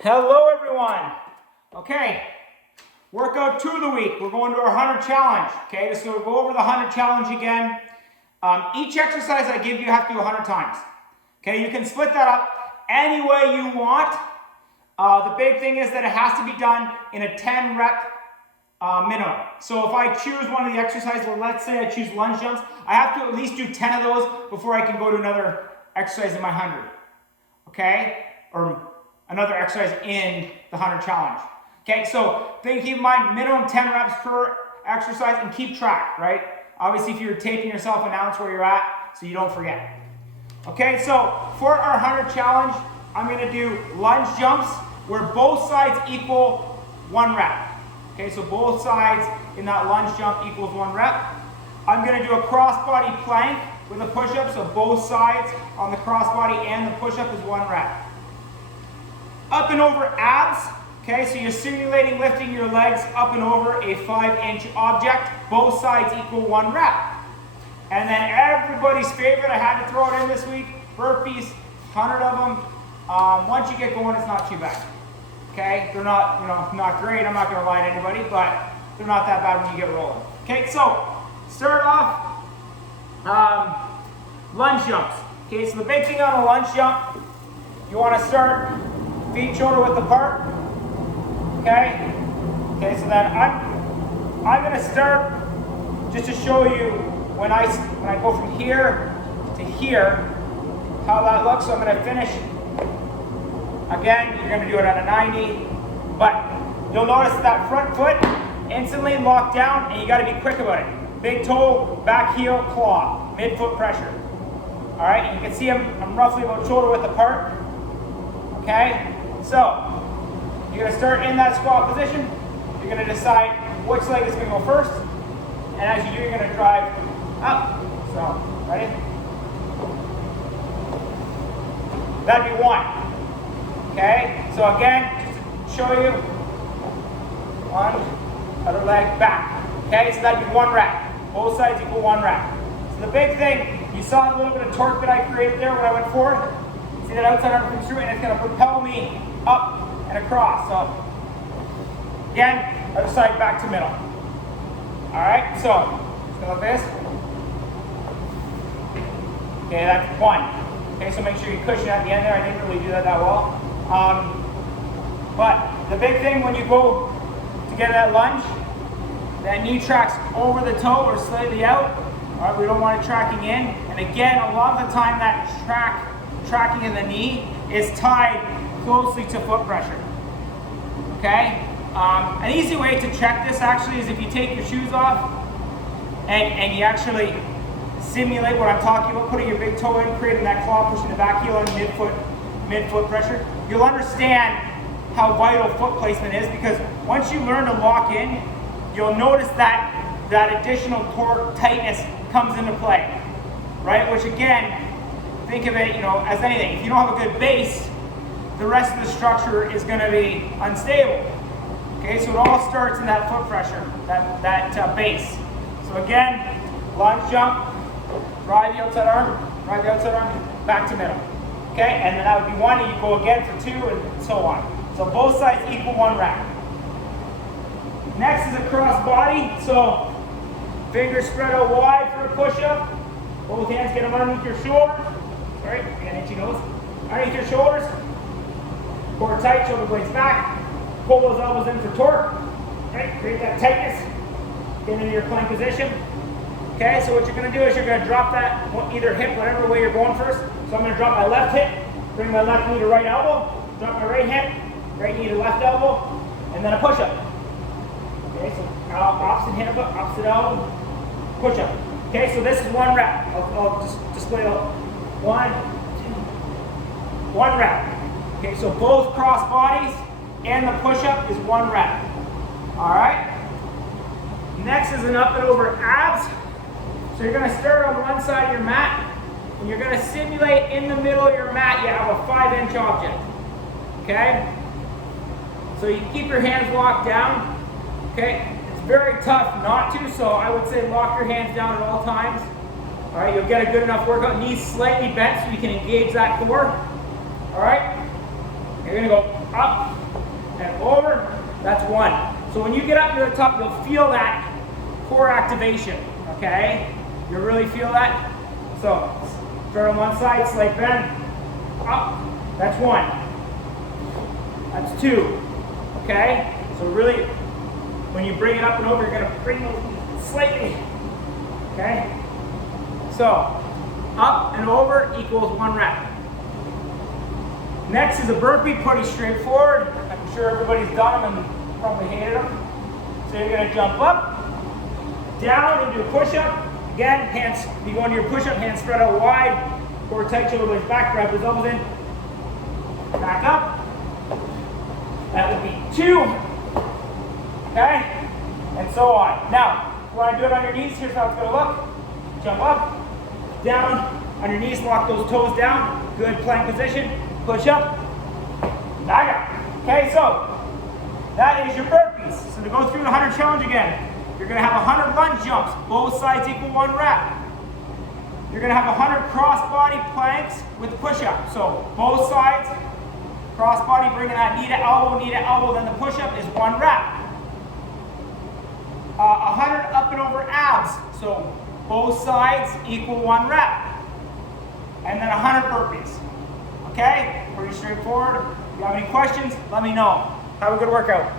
Hello everyone. Okay, workout 2 of the week. We're going to our 100 challenge. Okay, so we'll go over the 100 challenge again. Each exercise I give you have to do 100 times. Okay, you can split that up any way you want. The big thing is that it has to be done in a 10 rep minimum. So if I choose one of the exercises, well, let's say I choose lunge jumps, I have to at least do 10 of those before I can go to another exercise in my 100. Okay, or another exercise in the 100 challenge. Okay, so keep in mind, minimum 10 reps per exercise and keep track, right? Obviously, if you're taping yourself, announce where you're at so you don't forget. Okay, so for our 100 challenge, I'm gonna do lunge jumps where both sides equal 1 rep. Okay, so both sides in that lunge jump equals 1 rep. I'm gonna do a crossbody plank with a push-up, so both sides on the crossbody and the push-up is 1 rep. Up and over abs, okay, so you're simulating lifting your legs up and over a 5-inch object, both sides equal 1 rep. And then everybody's favorite, I had to throw it in this week, burpees, 100 of them. Once you get going, it's not too bad. Okay, they're not, not great, I'm not gonna lie to anybody, but they're not that bad when you get rolling. Okay, so start off, lunge jumps. Okay, so the big thing on a lunge jump, you wanna start feet shoulder width apart. Okay? Okay, so then I'm gonna start just to show you when I go from here to here, how that looks. So I'm gonna finish. Again, you're gonna do it at a 90, but you'll notice that front foot instantly locked down and you gotta be quick about it. Big toe, back heel, claw, mid-foot pressure. All right, you can see I'm roughly about shoulder width apart. Okay? So, you're going to start in that squat position. You're going to decide which leg is going to go first. And as you do, you're going to drive up. So, ready? That'd be 1. Okay? So again, just to show you, 1, other leg back. Okay? So that'd be 1 rep. Both sides equal 1 rep. So the big thing, you saw a little bit of torque that I created there when I went forward. See that outside arm comes through and it's going to propel me up and across. So again, other side back to middle. Alright, so just go like this. Okay, that's 1. Okay, so make sure you cushion at the end there. I didn't really do that well. But the big thing when you go to get that lunge, that knee tracks over the toe or slightly out. Alright, we don't want it tracking in. And again, a lot of the time that tracking in the knee is tied closely to foot pressure. Okay? An easy way to check this actually is if you take your shoes off and you actually simulate what I'm talking about, putting your big toe in, creating that claw, pushing the back heel and mid-foot pressure, you'll understand how vital foot placement is, because once you learn to lock in, you'll notice that additional torque tightness comes into play, right? Which again, think of it, as anything. If you don't have a good base, the rest of the structure is going to be unstable. Okay, so it all starts in that foot pressure, that base. So again, lunge jump, drive the outside arm, back to middle. Okay, and then that would be 1, and you go again for 2, and so on. So both sides equal 1 rep. Next is a cross body. So fingers spread out wide for a push-up. Both hands get them underneath your shoulder. Sorry, again, itchy nose. Underneath your shoulders. Core tight, shoulder blades back. Pull those elbows in for torque. Right, create that tightness. Get into your plank position. Okay, so what you're going to do is you're going to drop that either hip, whatever way you're going first. So I'm going to drop my left hip, bring my left knee to right elbow, drop my right hip, right knee to left elbow, and then a push-up. Okay, so opposite hip up, opposite elbow, push-up. Okay, so this is 1 rep. I'll just display it. 1, 2, 1 rep. Okay, so both cross bodies and the push-up is 1 rep. Alright? Next is an up and over abs. So you're going to start on one side of your mat, and you're going to simulate in the middle of your mat you have a 5-inch object. Okay? So you keep your hands locked down. Okay? It's very tough not to, so I would say lock your hands down at all times. Alright, you'll get a good enough workout. Knees slightly bent so you can engage that core. Alright? You're going to go up and over, that's 1. So when you get up to the top, you'll feel that core activation, okay? You'll really feel that. So start on one side, slight bend, up, that's 1. That's 2, okay? So really, when you bring it up and over, you're gonna bring those slightly, okay? So, up and over equals 1 rep. Next is a burpee, pretty straightforward. I'm sure everybody's done them and probably hated them. So you're gonna jump up, down into a push-up. Again, hands, you go into your push-up, hands spread out wide, core tight, shoulder blades back, grab those elbows in, back up. That would be 2, okay? And so on. Now, if you wanna do it on your knees, here's how it's gonna look. Jump up, down, on your knees, lock those toes down, good plank position, push up, back up. Okay, so that is your burpees. So to go through the 100 challenge again, you're gonna have 100 lunge jumps, both sides equal 1 rep. You're gonna have 100 cross-body planks with push-up. So both sides, cross-body, bringing that knee to elbow, then the push-up is 1 rep. 100 up and over abs. So both sides equal 1 rep. And then 100 burpees. Okay? Pretty straightforward. If you have any questions, let me know. Have a good workout.